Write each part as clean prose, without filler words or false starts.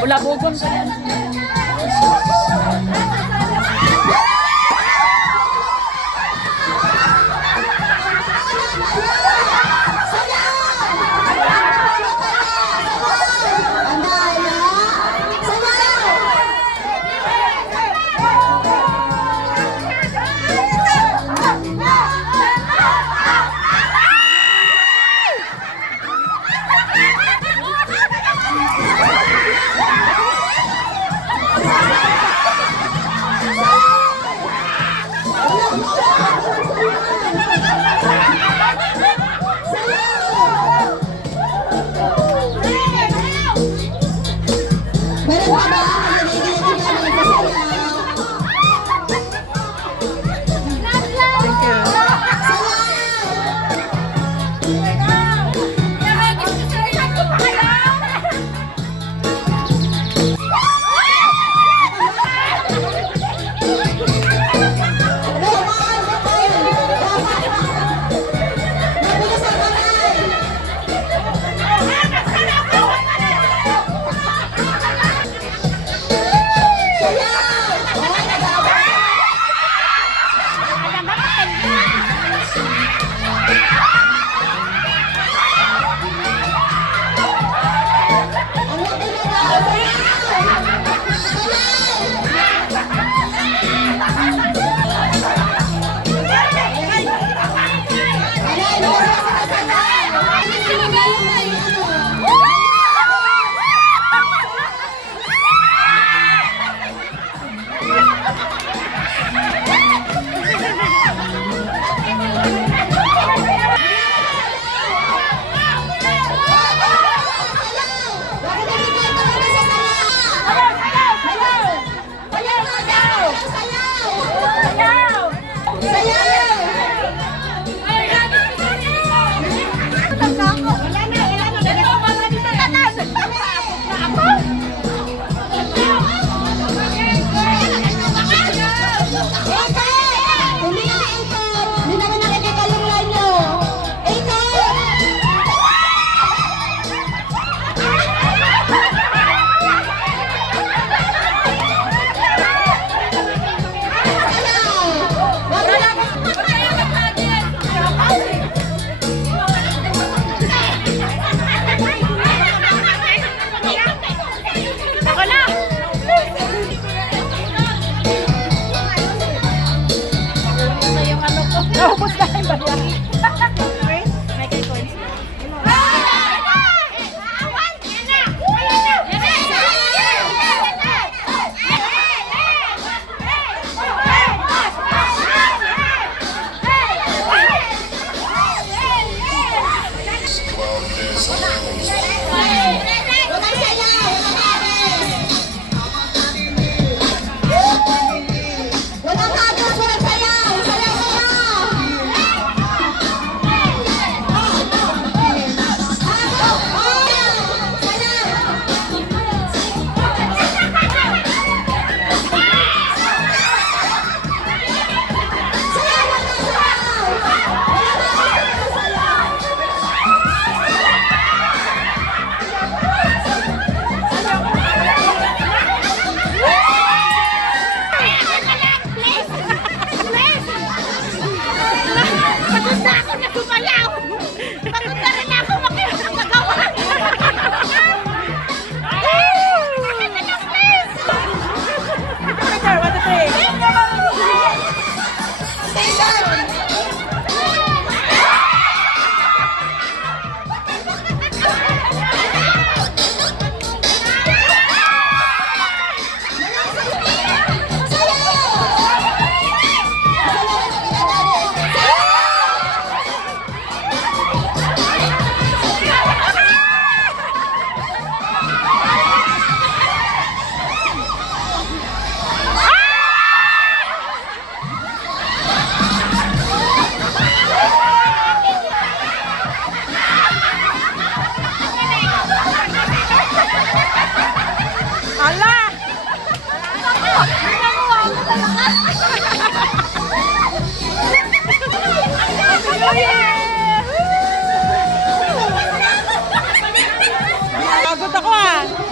Bulabugon ka yan. Naubos na yung barya. May kay coins.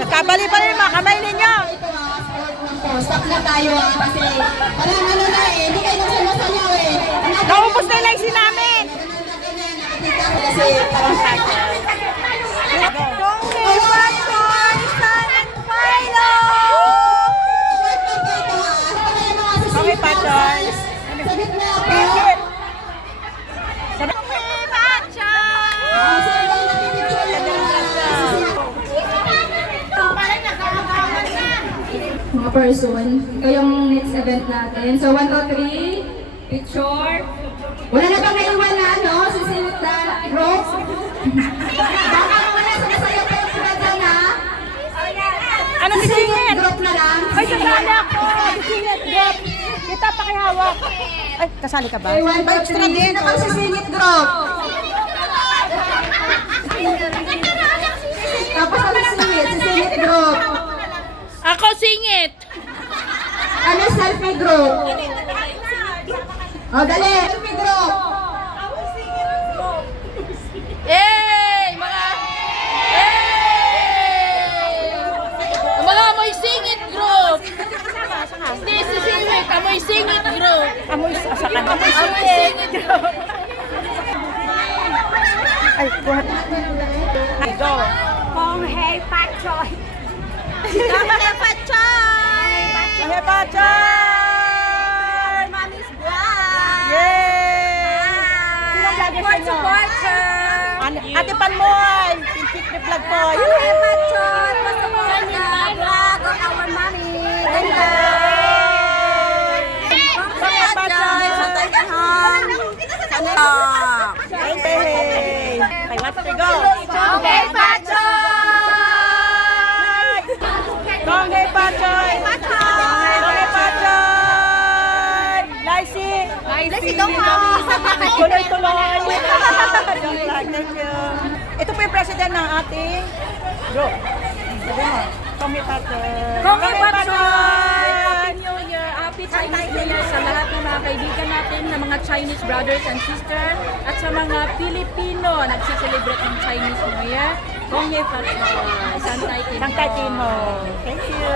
Nagkabali-bali yung mga kamay ninyo. Stop na tayo kasi parang ano na hindi kayo nagsumasayaw Naubos na yung legs namin. Kasi parang Okay, Pachoy. Sabit na ako. Mga person, ikaw yung next event natin. So 1, 2, 3, picture. Wala na bang naiwan na ano? Sisilip na rope? Baka wala sumasayaw kayo sila dyan ha? Ano sisingit? Drop na lang. Ay, kasali ako. Sisingit, drop. Kita pa kay hawak. Ay, kasali ka ba? Okay, 1, 2, 3. Sino pang sisingit drop? Tapos ang sisingit drop. Ako singit. Ano selfie group? O, dali! Selfie group! Yay! Mga amoy singit group. Hindi si singit, amoy singit group. Amoy singit group. Ay, buhat. Go. Kung hey Pachoy! Hey, Pachoy! Mommy's vlog! Yay! Sinong vlogger Support, sa'yo? support her! Ate Panmoy! Pimpik na vlog ko. Kung hey Pachoy! Pasupport the vlog of our mommy! Ganda! Kung hey Pachoy! Santay ka home! Hey, hey! Hey, what's the go? Kung hey Pachoy! Kong hey, Pachoy! Kong hey, Pachoy! Laisi! Laisi dong ha! Tuloy-tuloy! Joke lang, thank you. Ito po yung president ng ating group. Sabi mo, Kong hey, Pachoy! Kung hey Pachoy! Happy New Year! Happy Chinese New Year sa lahat ng mga kaibigan natin, ng mga Chinese brothers and sisters, at sa mga Pilipino nagsiselebrate ng Chinese New Year. Kong Ye Pachoy! Santay Timo! Sangkay Timo. Thank you.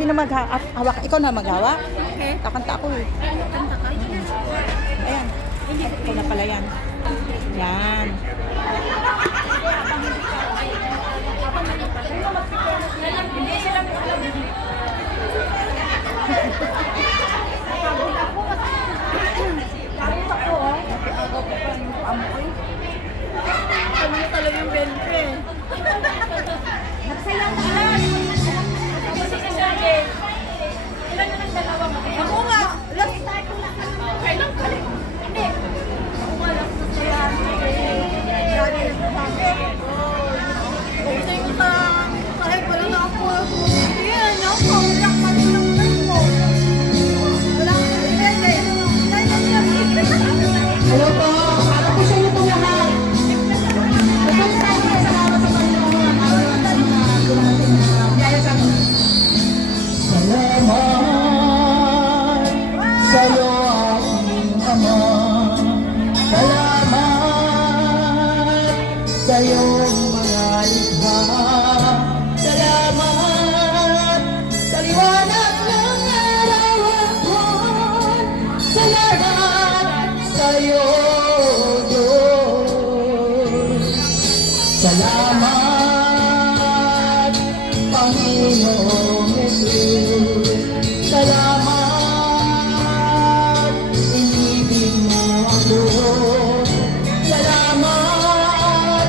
Sino maghawak? Ikaw na maghawa? Okay. Kakanta ako eh. Kanta ka? Ayan. Ikaw na pala yan. Yan. Ano talaga yung bente? Ako nga! Last time ko lang. Kailan ka rin? Hindi. Ako nga last na siya. Grabe na sabi. Kasi ko sa kahit wala na ako. Yan, ako. Uyak pa rin ng time mo. Wala ka na rin eh. Hello po! Para po sa inyo itong lahat. Mabuti tayo salamat sa Panginoon. Araw sa mga dumating na biyaya sa amin. Salamat sa'yo aking Ama. Salamat sa iyong mga likha. Salamat sa liwanag ng araw at buwan. Salamat sa iyo, Diyos. Salamat, Panginoong Jesus. Salamat, inibig mo ako. Salamat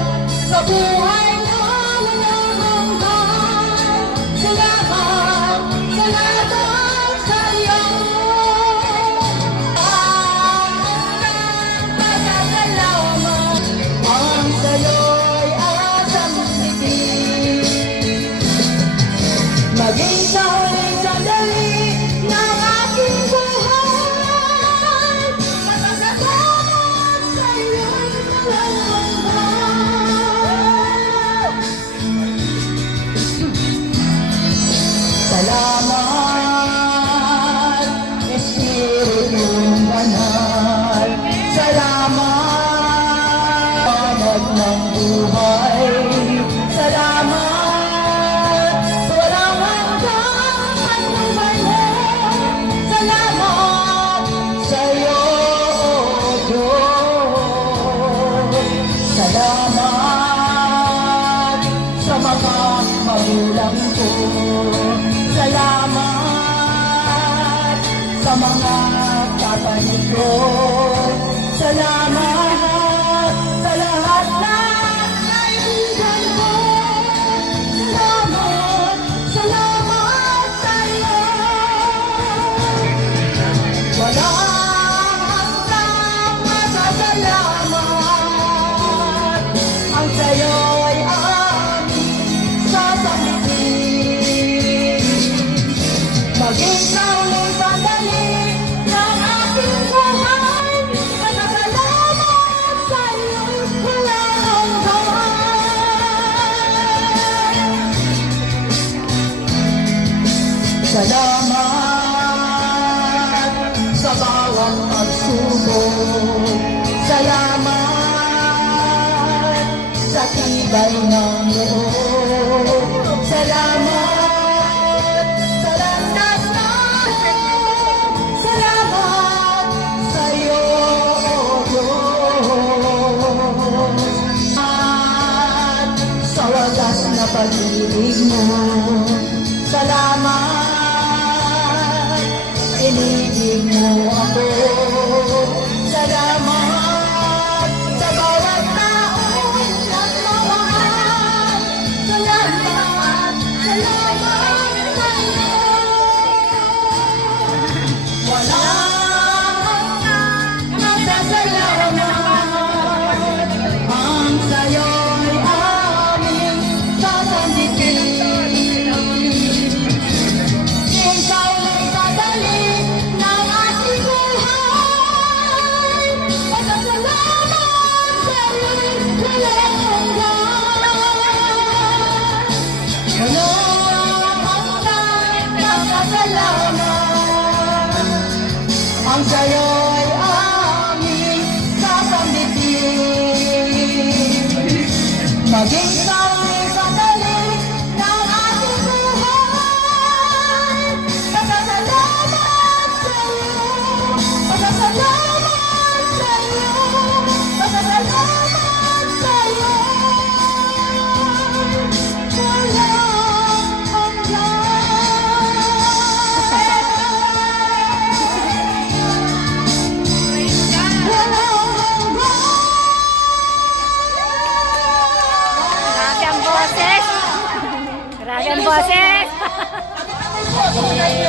sa buhay na walang hanggan. Salamat, salamat sa iyo. Ang sa mga kapatid ko. Salamat sa lahat ng kaibigan ko. Salamat, salamat sa iyo. Walang hanggang masasalamat. Ang sa'yo'y aming sasabihin. Maging sa uling sandali ng aking buhay, masasalamat sa'yo walang hanggan. Salamat sa bawat pagsubok. Salamat sa tibay ng loob. Salamat sa landas na loob. Salamat sa iyo, O Diyos. At sa wagas na pag-ibig mo. Salamat, inibig mo ako. Salamat sa bawat taong nagmamahal. Salamat, salamat sa iyo. Walang hanggang masasalamat. Ang sa'yo'y aming sasanditin. Ikaw ay sandali ng ating buhay. Masasalamat sa'yo'y walang hanggan. Walang hanggang masasalamat. Ang sa'yo'y aming sasambitin. Maging sa uling sandali ng ating buhay. Masasalamat sa'yo, masasalamat sa'yo, masasalamat sa'yo. Walang hanggan. Walang hanggan. Grabe ang boses! Grabe ang boses! Ano yun?